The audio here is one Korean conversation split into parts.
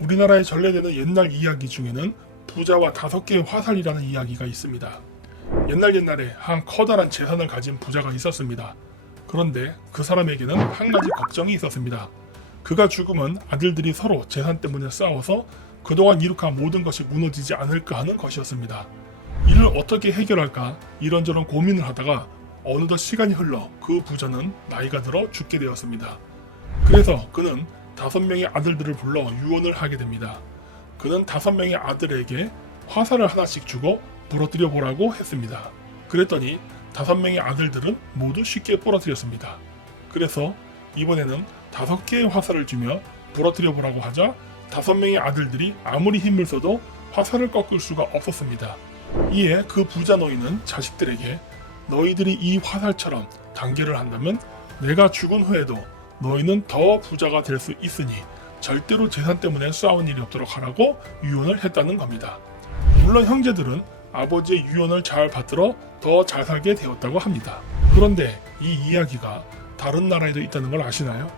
우리나라에 전래되는 옛날 이야기 중에는 부자와 5개의 화살이라는 이야기가 있습니다. 옛날에 한 커다란 재산을 가진 부자가 있었습니다. 그런데 그 사람에게는 한 가지 걱정이 있었습니다. 그가 죽으면 아들들이 서로 재산 때문에 싸워서 그동안 이룩한 모든 것이 무너지지 않을까 하는 것이었습니다. 이를 어떻게 해결할까 이런저런 고민을 하다가 어느덧 시간이 흘러 그 부자는 나이가 들어 죽게 되었습니다. 그래서 그는 5명의 아들들을 불러 유언을 하게 됩니다. 그는 5명의 아들에게 화살을 하나씩 주고 부러뜨려 보라고 했습니다. 그랬더니 5명의 아들들은 모두 쉽게 부러뜨렸습니다. 그래서 이번에는 5개의 화살을 주며 부러뜨려 보라고 하자 5명의 아들들이 아무리 힘을 써도 화살을 꺾을 수가 없었습니다. 이에 그 부자 노인은 자식들에게 너희들이 이 화살처럼 단결을 한다면 내가 죽은 후에도 너희는 더 부자가 될 수 있으니 절대로 재산 때문에 싸운 일이 없도록 하라고 유언을 했다는 겁니다. 물론 형제들은 아버지의 유언을 잘 받들어 더 잘 살게 되었다고 합니다. 그런데 이 이야기가 다른 나라에도 있다는 걸 아시나요?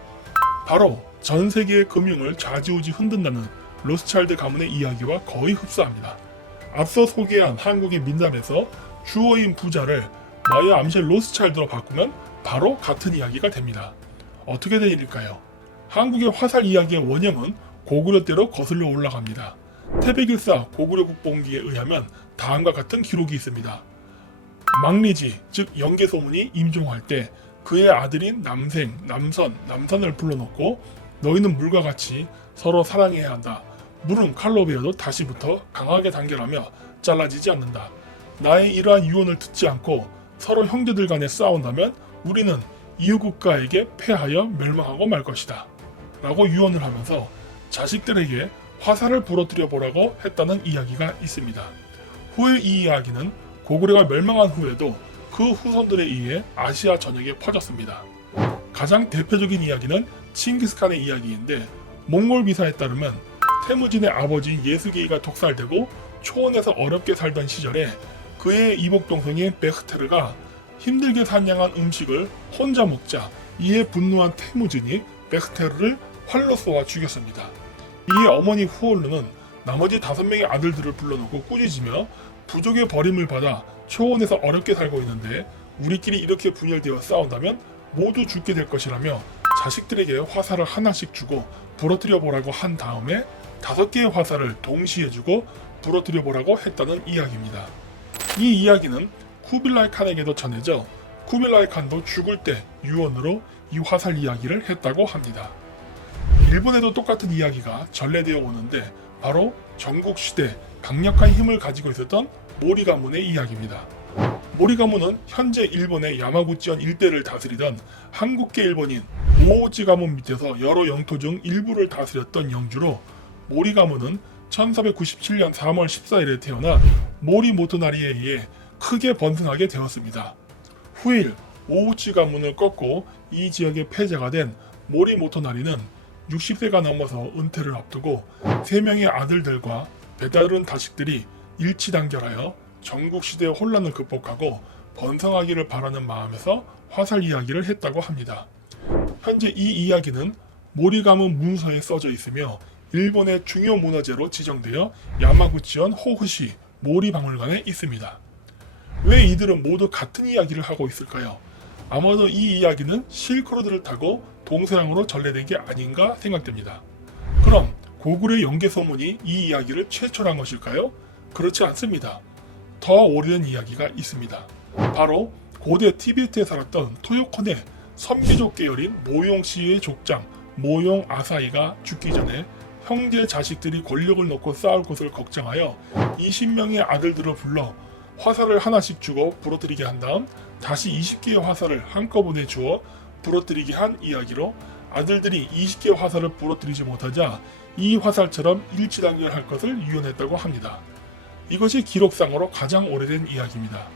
바로 전 세계의 금융을 좌지우지 흔든다는 로스차일드 가문의 이야기와 거의 흡사합니다. 앞서 소개한 한국의 민담에서 주어인 부자를 마이어 암셸 로스차일드로 바꾸면 바로 같은 이야기가 됩니다. 어떻게 된 일일까요? 한국의 화살 이야기의 원형은 고구려 때로 거슬러 올라갑니다. 태백일사 고구려 국본기에 의하면 다음과 같은 기록이 있습니다. 망리지, 즉 영계소문이 임종할 때 그의 아들인 남생, 남선을 불러놓고 너희는 물과 같이 서로 사랑해야 한다. 물은 칼로 베어도 다시부터 강하게 단결하며 잘라지지 않는다. 나의 이러한 유언을 듣지 않고 서로 형제들 간에 싸운다면 우리는 이웃국가에게 패하여 멸망하고 말 것이다. 라고 유언을 하면서 자식들에게 화살을 부러뜨려 보라고 했다는 이야기가 있습니다. 후에 이 이야기는 고구려가 멸망한 후에도 그 후손들에 의해 아시아 전역에 퍼졌습니다. 가장 대표적인 이야기는 칭기스칸의 이야기인데 몽골 비사에 따르면 태무진의 아버지인 예수게이가 독살되고 초원에서 어렵게 살던 시절에 그의 이복동생인 베흐테르가 힘들게 사냥한 음식을 혼자 먹자 이에 분노한 태무진이 베흐테르를 활로 쏘아 죽였습니다. 이에 어머니 후올르는 나머지 5명의 아들들을 불러놓고 꾸짖으며 부족의 버림을 받아 초원에서 어렵게 살고 있는데 우리끼리 이렇게 분열되어 싸운다면 모두 죽게 될 것이라며 자식들에게 화살을 하나씩 주고 부러뜨려 보라고 한 다음에 5개의 화살을 동시에 주고 부러뜨려 보라고 했다는 이야기입니다. 이 이야기는 쿠빌라이 칸에게도 전해져 쿠빌라이 칸도 죽을 때 유언으로 이 화살 이야기를 했다고 합니다. 일본에도 똑같은 이야기가 전래되어 오는데 바로 전국시대 강력한 힘을 가지고 있었던 모리 가문의 이야기입니다. 모리 가문은 현재 일본의 야마구치현 일대를 다스리던 한국계 일본인 오오치 가문 밑에서 여러 영토 중 일부를 다스렸던 영주로 모리 가문은 1497년 3월 14일에 태어나 모리 모토나리에 의해 크게 번성하게 되었습니다. 후일 오우치 가문을 꺾고 이 지역의 패자가 된 모리 모토나리는 60세가 넘어서 은퇴를 앞두고 3명의 아들들과 배다른 자식들이 일치단결하여 전국시대의 혼란을 극복하고 번성하기를 바라는 마음에서 화살 이야기를 했다고 합니다. 현재 이 이야기는 모리 가문 문서에 써져 있으며 일본의 중요 문화재로 지정되어 야마구치현 호후시 모리 박물관에 있습니다. 왜 이들은 모두 같은 이야기를 하고 있을까요? 아마도 이 이야기는 실크로드를 타고 동서양으로 전래된 게 아닌가 생각됩니다. 그럼 고구려 영계소문이 이 이야기를 최초란 것일까요? 그렇지 않습니다. 더 오래된 이야기가 있습니다. 바로 고대 티베트에 살았던 토요콘의 선비족 계열인 모용씨의 족장 모용 아사이가 죽기 전에 형제 자식들이 권력을 놓고 싸울 것을 걱정하여 20명의 아들들을 불러 화살을 하나씩 주고 부러뜨리게 한 다음 다시 20개의 화살을 한꺼번에 주어 부러뜨리게 한 이야기로 아들들이 20개의 화살을 부러뜨리지 못하자 이 화살처럼 일치단결할 것을 유언했다고 합니다. 이것이 기록상으로 가장 오래된 이야기입니다.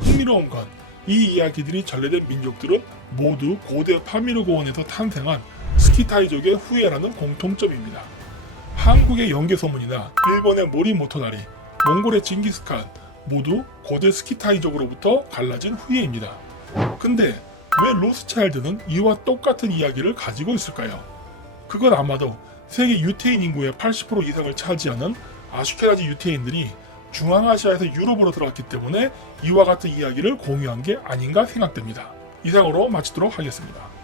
흥미로운 건 이 이야기들이 전래된 민족들은 모두 고대 파미르 고원에서 탄생한 스키타이족의 후예라는 공통점입니다. 한국의 영계소문이나 일본의 모리 모토나리, 몽골의 징기스칸 모두 고대 스키타이족으로부터 갈라진 후예입니다. 근데 왜 로스차일드는 이와 똑같은 이야기를 가지고 있을까요? 그건 아마도 세계 유태인 인구의 80% 이상을 차지하는 아슈케나지 유태인들이 중앙아시아에서 유럽으로 들어왔기 때문에 이와 같은 이야기를 공유한 게 아닌가 생각됩니다. 이상으로 마치도록 하겠습니다.